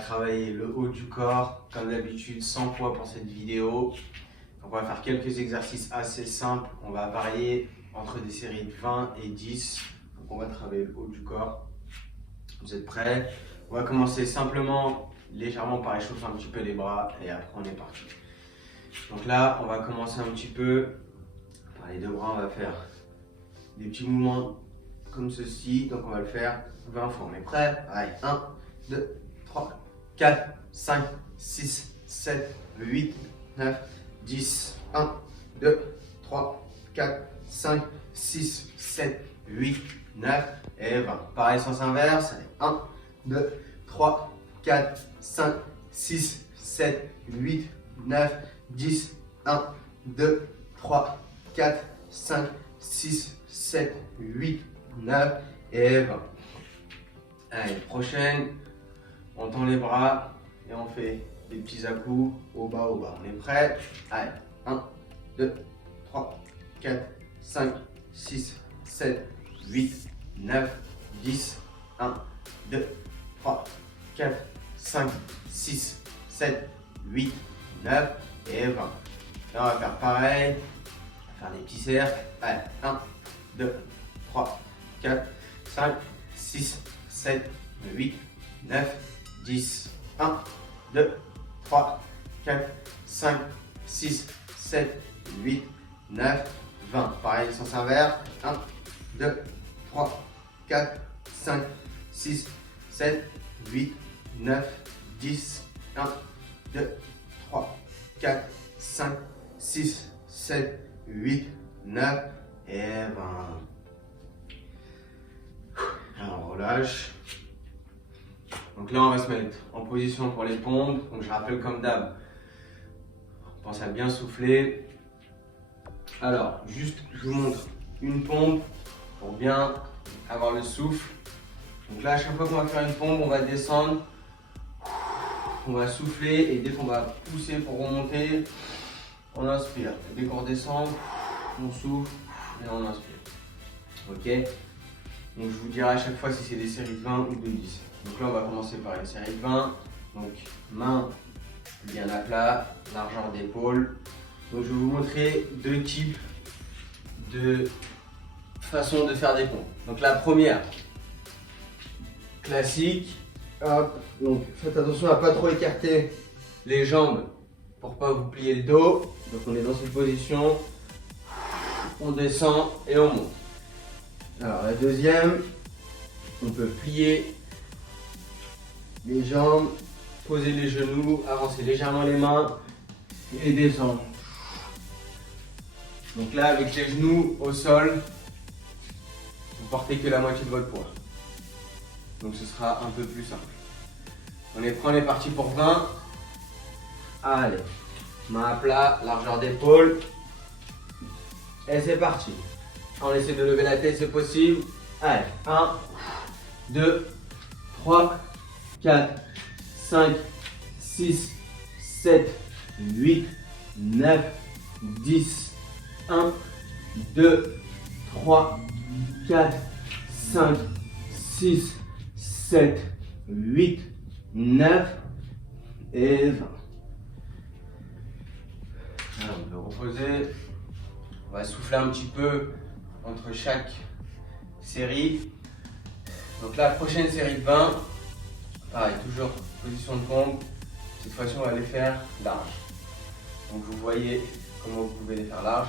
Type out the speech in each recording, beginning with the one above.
travailler le haut du corps, comme d'habitude, sans poids pour cette vidéo. Donc on va faire quelques exercices assez simples. On va varier entre des séries de 20 et 10. Donc on va travailler le haut du corps. Vous êtes prêts? On va commencer simplement, légèrement par échauffer un petit peu les bras et après on est parti. Donc là, on va commencer un petit peu par les deux bras. On va faire des petits mouvements comme ceci. Donc on va le faire 20 fois. On est prêts? Allez, 1, 2, 3, 4, 5, 6, 7, 8, 9, 10. 1, 2, 3, 4, 5, 6, 7, 8, 9 et 20. Pareil, sens inverse. Allez, 1, 2, 3, 4, 5, 6, 7, 8, 9, 10. 1, 2, 3, 4, 5, 6, 7, 8, 9 et 20. Allez, prochaine. On tend les bras et on fait des petits à-coups au bas, au bas. On est prêt? Allez, 1, 2, 3, 4, 5, 6, 7, 8, 9, 10. 1, 2, 3, 4, 5, 6, 7, 8, 9 et 20. Là, on va faire pareil. On va faire des petits cercles. Allez, 1, 2, 3, 4, 5, 6, 7, 8, 9, 10. 1, 2, 3, 4, 5, 6, 7, 8, 9, 20. Pareil, sens inverse. 1, 2, 3, 4, 5, 6, 7, 8, 9, 10. 1, 2, 3, 4, 5, 6, 7, 8, 9 et 20. Alors on relâche. Donc là on va se mettre en position pour les pompes. Donc je rappelle comme d'hab, pensez à bien souffler. Alors juste je vous montre une pompe pour bien avoir le souffle. Donc là à chaque fois qu'on va faire une pompe, on va descendre, on va souffler et dès qu'on va pousser pour remonter, on inspire. Et dès qu'on redescend, on souffle et on inspire. Ok? Donc je vous dirai à chaque fois si c'est des séries de 20 ou de 10. Donc là on va commencer par une série de 20. Donc main bien à plat, largeur d'épaule. Donc je vais vous montrer deux types de façons de faire des pompes. Donc la première, classique. Hop, donc faites attention à ne pas trop écarter les jambes pour pas vous plier le dos. Donc on est dans cette position, on descend et on monte. Alors la deuxième, on peut plier les jambes, poser les genoux, avancer légèrement les mains et descendre. Donc là avec les genoux au sol, vous portez que la moitié de votre poids. Donc ce sera un peu plus simple. On est prêt, on est parti pour 20. Allez, main à plat, largeur d'épaule. Et c'est parti. On essaie de lever la tête, c'est possible. Allez, 1, 2, 3, 4, 5, 6, 7, 8, 9, 10. 1, 2, 3, 4, 5, 6, 7, 8, 9 et 20. Alors, on peut reposer. On va souffler un petit peu entre chaque série. Donc la prochaine série de 20, pareil, toujours position de pompe. Cette fois-ci, on va les faire larges. Donc vous voyez comment vous pouvez les faire larges.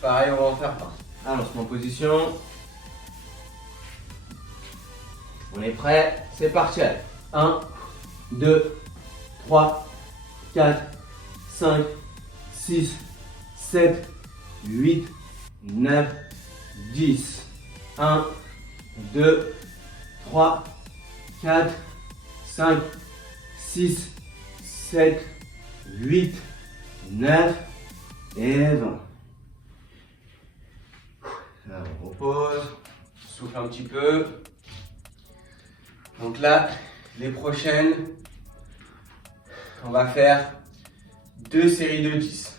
Pareil, on va en faire 20. Alors, on se met en position. On est prêt, c'est parti. 1, 2, 3, 4, 5, 6, 7, 8, 9, 10. 1, 2, 3, 4, 5, 6, 7, 8, 9 et 20. Là, on repose, souffle un petit peu. Donc là, les prochaines, on va faire deux séries de 10.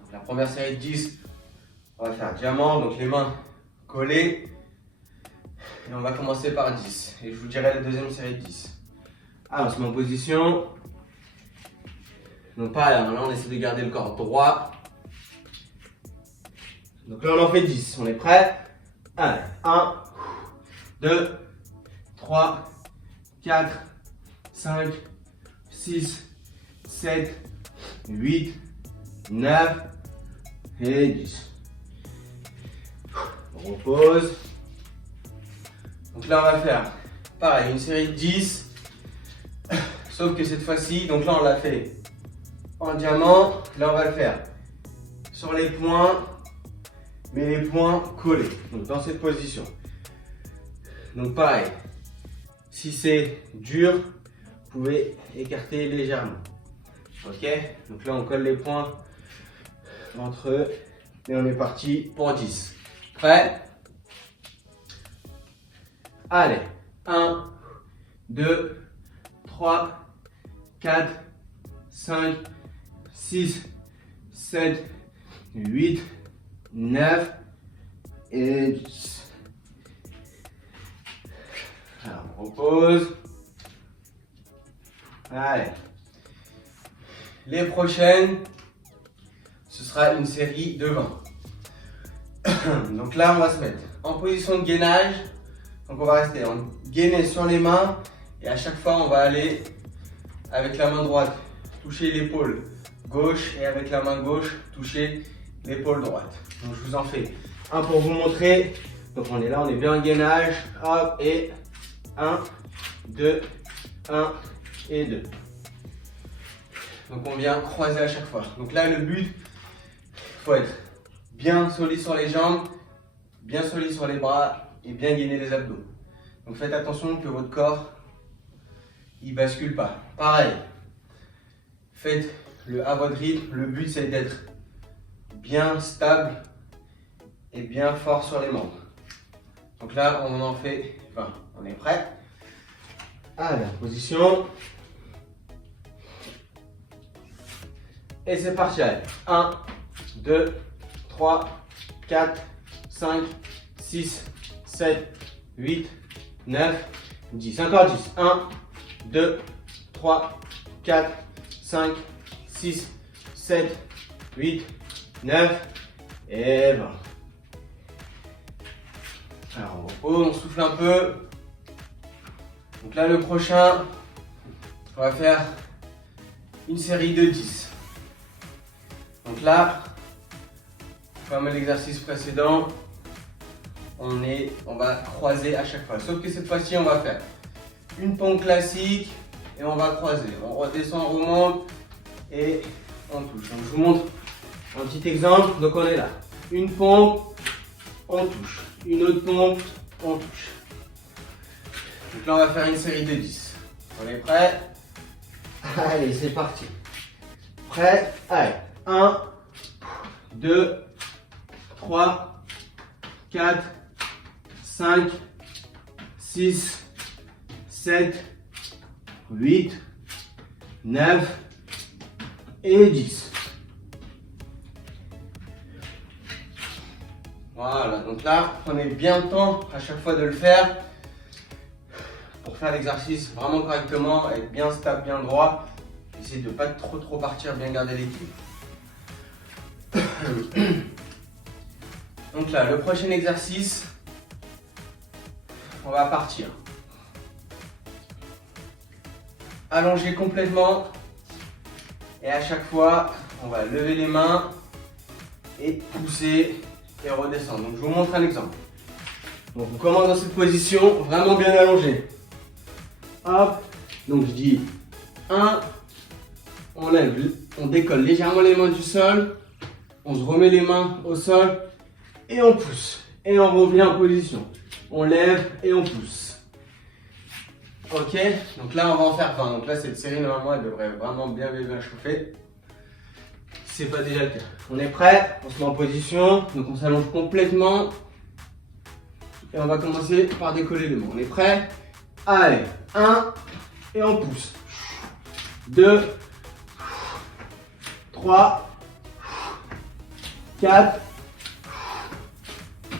Donc la première série de 10, on va faire diamant, donc les mains collées. Et on va commencer par 10. Et je vous dirai la deuxième série de 10. Alors, on se met en position. Donc pareil, là on essaie de garder le corps droit. Donc là on en fait 10, on est prêt? Allez, 1, 2, 3, 4, 5, 6, 7, 8, 9 et 10. On repose. Donc là on va faire pareil, une série de 10. Sauf que cette fois-ci, donc là on l'a fait en diamant. Là on va le faire sur les points, mais les points collés. Donc dans cette position. Donc pareil, si c'est dur, vous pouvez écarter légèrement. Ok, donc là on colle les points entre eux et on est parti pour 10. Prêt? Allez, 1, 2, 3, 4, 5, 6, 7, 8, 9 et 10. Alors on repose. Allez. Les prochaines, ce sera une série de 20. Donc là, on va se mettre en position de gainage. Donc on va rester en gainé sur les mains. Et à chaque fois, on va aller avec la main droite toucher l'épaule gauche et avec la main gauche toucher l'épaule droite. Donc je vous en fais un pour vous montrer. Donc on est là, on est bien en gainage. Hop, et 1, 2, 1 et 2. Donc on vient croiser à chaque fois. Donc là le but, il faut être bien solide sur les jambes, bien solide sur les bras et bien gainer les abdos. Donc faites attention que votre corps, il bascule pas. Pareil, faites à votre rythme. Le but c'est d'être bien stable et bien fort sur les membres. Donc là on en fait 20. On est prêt? Allez, position. Et c'est parti, allez. 1, 2, 3, 4, 5, 6, 7, 8, 9, 10. Encore 10. 1, 2, 3, 4, 5, 6, 7, 8, 9 et 20. Alors on repose, on souffle un peu. Donc là le prochain, on va faire une série de 10. Donc là, comme l'exercice précédent, on va croiser à chaque fois. Sauf que cette fois-ci, on va faire une pompe classique et on va croiser. On redescend, on remonte et on touche. Donc je vous montre un petit exemple. Donc on est là. Une pompe, on touche. Une autre pompe, on touche. Donc là, on va faire une série de 10. On est prêt? Allez, c'est parti. Prêt? Allez. 1, 2, 3, 4, 5, 6, 7, 8, 9 et 10. Voilà, donc là, prenez bien le temps à chaque fois de le faire pour faire l'exercice vraiment correctement, être bien stable, bien droit. Essayez de ne pas trop partir, bien garder l'équilibre. Donc là, le prochain exercice, on va partir. Allonger complètement et à chaque fois, on va lever les mains et pousser et redescendre. Donc je vous montre un exemple. Donc on commence dans cette position, vraiment bien allongé. Hop, donc je dis 1, on lève, on décolle légèrement les mains du sol. On se remet les mains au sol et on pousse. Et on revient en position. On lève et on pousse. Ok, donc là on va en faire 20. Donc là cette série normalement elle devrait vraiment bien chauffer. Si c'est pas déjà le cas. On est prêt, on se met en position. Donc on s'allonge complètement. Et on va commencer par décoller les mains. On est prêt? Allez, 1 et on pousse. 2, 3, 4,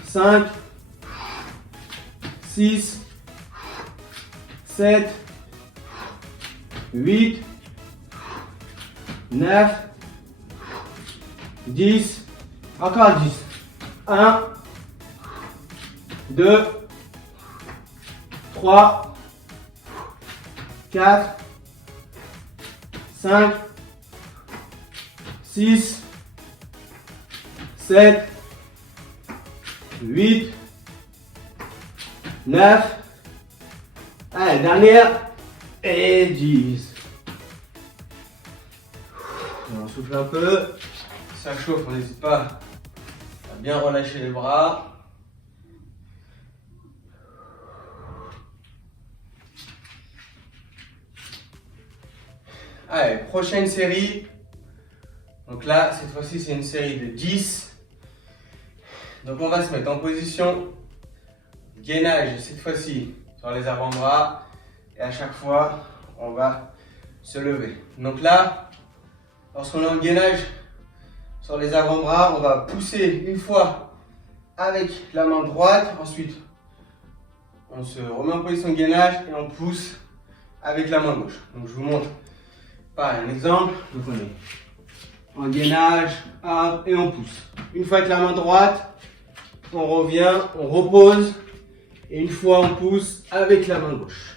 5, 6, 7, 8, 9, 10, encore 10. 1, 2, 3, 4, 5, 6, 7, 8, 9, allez, dernière, et 10. On souffle un peu, ça chauffe, on n'hésite pas à bien relâcher les bras. Allez, prochaine série. Donc là, cette fois-ci, c'est une série de 10. Donc on va se mettre en position gainage, cette fois-ci, sur les avant-bras. Et à chaque fois, on va se lever. Donc là, lorsqu'on est en gainage sur les avant-bras, on va pousser une fois avec la main droite. Ensuite, on se remet en position de gainage et on pousse avec la main gauche. Donc je vous montre pareil, un exemple. Donc on est en gainage, hop, et on pousse. Une fois avec la main droite, on revient, on repose. Et une fois, on pousse avec la main gauche.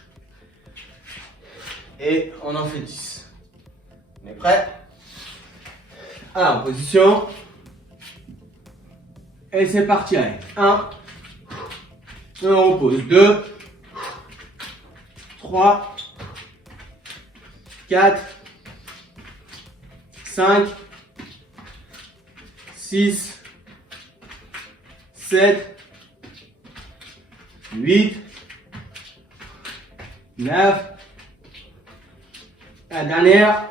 Et on en fait 10. On est prêt? En position. Et c'est parti. Allez. 1. Et on repose. 2. 3. 4. 5. 6. 7. 8. 9. La dernière.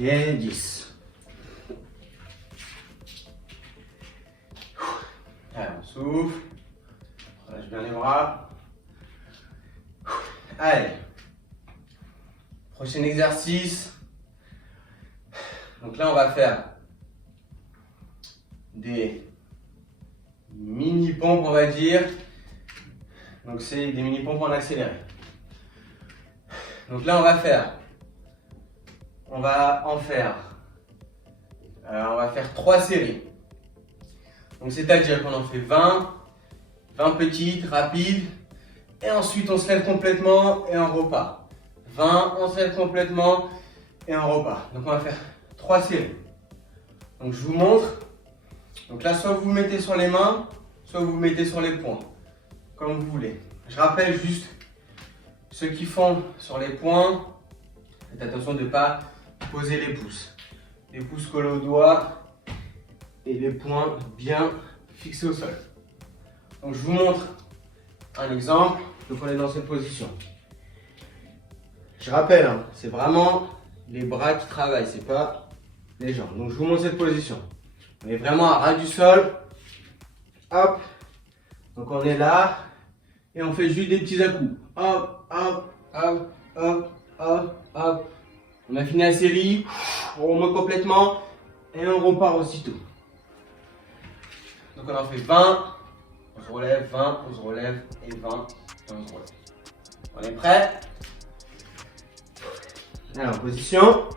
Et 10. Allez, on souffle. On relâche bien les bras. Allez. Prochain exercice. Donc là, on va faire des mini-pompes, on va dire. Donc c'est des mini-pompes en accéléré. Donc là, on va faire 3 séries. Donc c'est-à-dire qu'on en fait 20 petites, rapides, et ensuite on se lève complètement et on repart. 20, on se lève complètement et on repart. Donc on va faire 3 séries. Donc je vous montre. Donc là, soit vous vous mettez sur les mains, soit vous vous mettez sur les poings, comme vous voulez. Je rappelle juste, ceux qui font sur les poings, faites attention de ne pas poser les pouces. Les pouces collés au doigt et les poings bien fixés au sol. Donc je vous montre un exemple. Donc on est dans cette position. Je rappelle, hein, c'est vraiment les bras qui travaillent, c'est pas les jambes. Donc je vous montre cette position. On est vraiment à ras du sol. Hop. Donc on est là et on fait juste des petits à-coups. Hop, hop, hop, hop, hop, hop. On a fini la série. On remonte complètement et on repart aussitôt. Donc on en fait 20. On se relève, 20, on se relève et 20 et on se relève. On est prêt? Alors, position.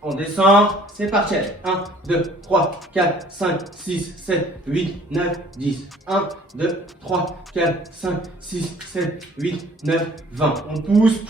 On descend, c'est parti. 1, 2, 3, 4, 5, 6, 7, 8, 9, 10. 1, 2, 3, 4, 5, 6, 7, 8, 9, 20. On pousse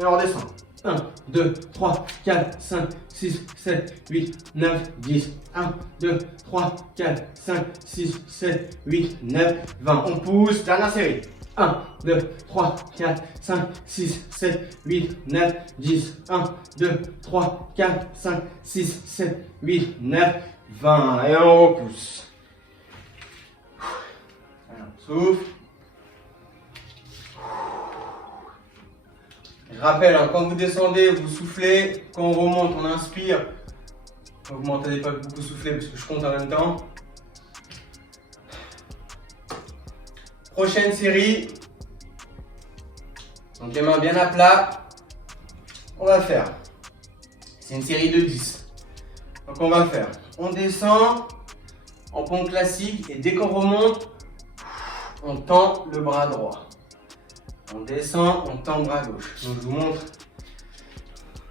et on redescend. 1, 2, 3, 4, 5, 6, 7, 8, 9, 10. 1, 2, 3, 4, 5, 6, 7, 8, 9, 20. On pousse, dernière série. 1, 2, 3, 4, 5, 6, 7, 8, 9, 10. 1, 2, 3, 4, 5, 6, 7, 8, 9, 20. Et on repousse. Alors, souffle. Je rappelle, hein, quand vous descendez, vous soufflez. Quand on remonte, on inspire. Donc, vous ne m'entendez pas beaucoup souffler parce que je compte en même temps. Prochaine série. Donc les mains bien à plat. On va faire. C'est une série de 10. Donc on va faire. On descend en pompe classique et dès qu'on remonte, on tend le bras droit. On descend, on tend le bras gauche. Donc je vous montre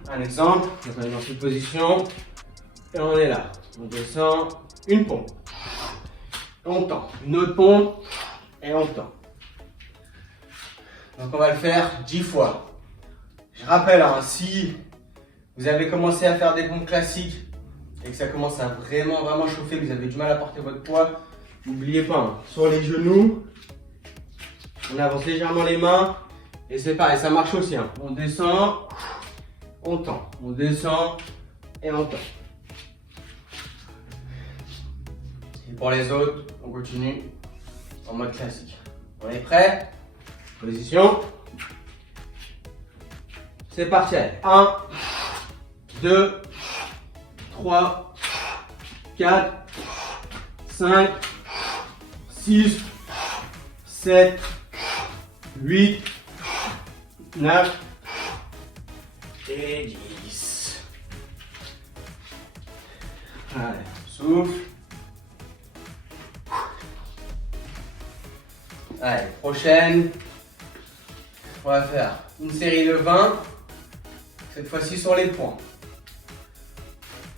Un exemple, donc on est dans cette position et on est là. On descend une pompe, on tend, une autre pompe et on tend. Donc on va le faire 10 fois. Je rappelle, hein, si vous avez commencé à faire des pompes classiques et que ça commence à vraiment chauffer, vous avez du mal à porter votre poids, n'oubliez pas, hein, sur les genoux, on avance légèrement les mains et c'est pareil, ça marche aussi. Hein. On descend, on tend, on descend et on tend. Et pour les autres, on continue en mode classique. On est prêt? Position. C'est parti. 1, 2, 3, 4, 5, 6, 7, 8, 9 et 10. Allez, souffle. Allez, prochaine. On va faire une série de 20. Cette fois-ci sur les poings.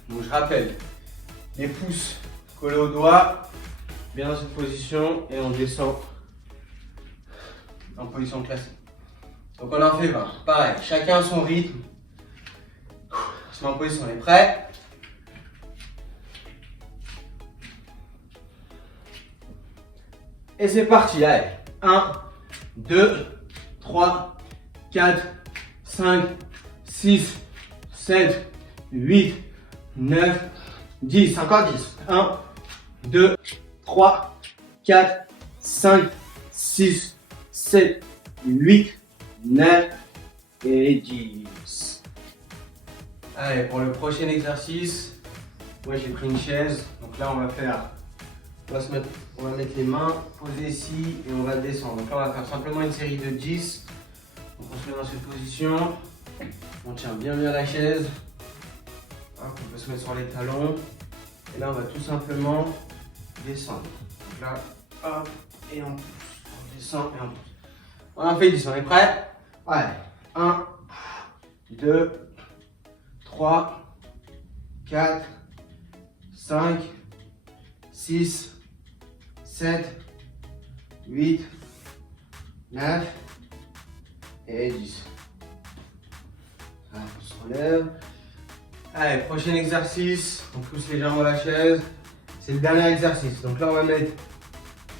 Donc je rappelle, les pouces collés au doigt, bien dans cette position et on descend en position classique. Donc on en fait 20. Pareil, chacun son rythme. On se met en position, on est prêt? Et c'est parti, allez. 1, 2, 3, 4, 5, 6, 7, 8, 9, 10. Encore 10. 1, 2, 3, 4, 5, 6, 7, 8, 9 et 10. Allez, pour le prochain exercice, moi j'ai pris une chaise. Donc là, on va mettre les mains posées ici et on va descendre. Donc là, on va faire simplement une série de 10. Donc on se met dans cette position. On tient bien la chaise. On peut se mettre sur les talons. Et là, on va tout simplement descendre. Donc là, hop, et on pousse. On descend et on pousse. On en fait 10. On est prêt? Ouais. 1, 2, 3, 4, 5, 6, 7, 8, 9 et 10. On se relève. Allez, prochain exercice. On pousse légèrement la chaise. C'est le dernier exercice. Donc là, on va mettre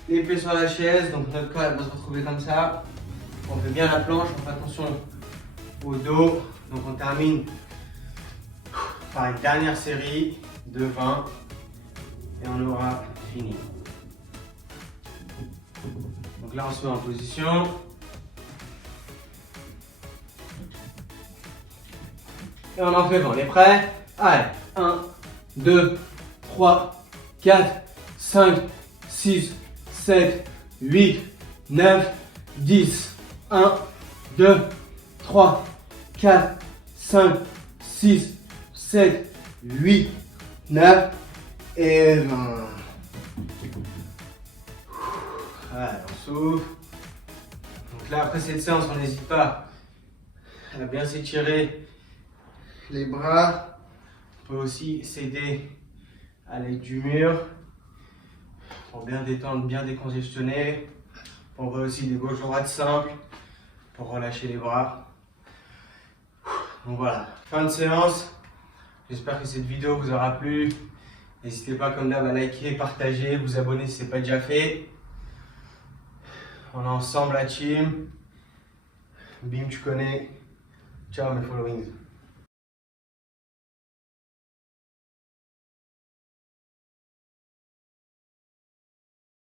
les pieds sur la chaise. Donc notre corps va se retrouver comme ça. On fait bien la planche. On fait attention au dos. Donc on termine par une dernière série de 20. Et on aura fini. Donc là, on se met en position. Et on en fait 20. On est prêt? Allez, 1, 2, 3, 4, 5, 6, 7, 8, 9, 10. 1, 2, 3, 4, 5, 6, 7, 8, 9 et 20. Allez, on souffle. Donc là, après cette séance, on n'hésite pas à bien s'étirer les bras. On peut aussi s'aider à l'aide du mur pour bien détendre, bien décongestionner. On voit aussi des gauche-droite simples pour relâcher les bras. Donc voilà, fin de séance. J'espère que cette vidéo vous aura plu. N'hésitez pas comme d'hab à liker, partager, vous abonner si ce n'est pas déjà fait. On est ensemble la team. Bim, tu connais. Ciao mes followings.